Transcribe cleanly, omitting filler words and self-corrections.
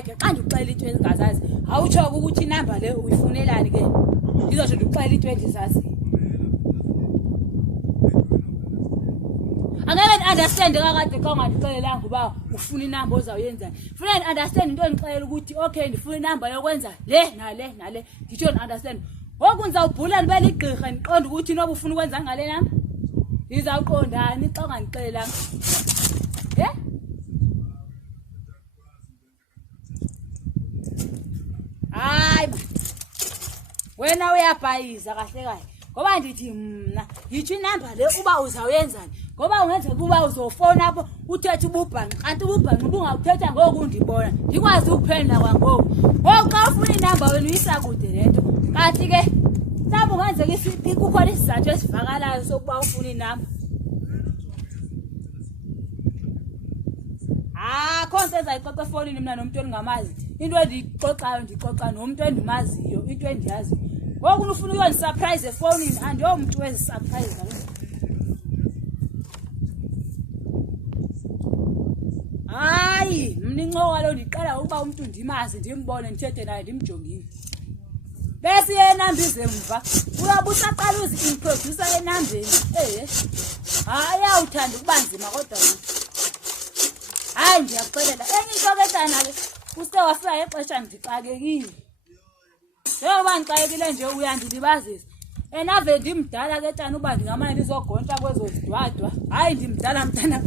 hayi ke xa ndikuxela into ezingazazi awutsho ukuthi inamba le uyifunelani ke ndizosho ndikuxela into endizazi angeke understand kakade xa ungandixelelanga uba ufuna inamba ozawuyenzani funeka understand into endixelela ukuthi okay ndifuna inamba yokwenza le nale nale ngitsho understand ngoku ndizawubhula ndibe ligqirha ndiqonda ukuthi noba ufuna ukwenza ngale namba ndizawuqondani xa ungandixelelanga hayi wena uyabhayiza kahle kahle ngoba ndithi mna yithi inamba le uba uzawuyenzani ngoba ungenza kuba uzofona apho uthethe ububhanqa kanti ububhanqa ubungawuthetha ngoku ndibona ndikwazi ukuphendula kwangoku ngoku xa ufuna inamba wena uyisakude lento kanti ke mhlawumbe ungenzeka kukhona isizathu esivakalayo sokuba ufuna inamba khona into ezayixoxa efonini mna nomuntu endingamazi into endiyixoxayo ndixoxa nomuntu endimaziyo into endiyaziyo ngoku ufuna uyondisurprise efonini andiyomntu wezisurprise hayi mna incoka lo ndiqala ukuba umuntu ndimazi ndimbone ndithethe naye ndimjongile bese yenamba izemva uyabe usaqala uzi-introducer enambeni hayi awuthanda ukuba nzima kodwa hayi ndiyakuxelela enye into ke sana ke use wafika ixesha ndixakekile njengoba ndixakekile nje uyandilibazisa ave ndimdala ke tana uba ndingamane ndizogonta kwezo zidwadwa hayi ndimdala mntana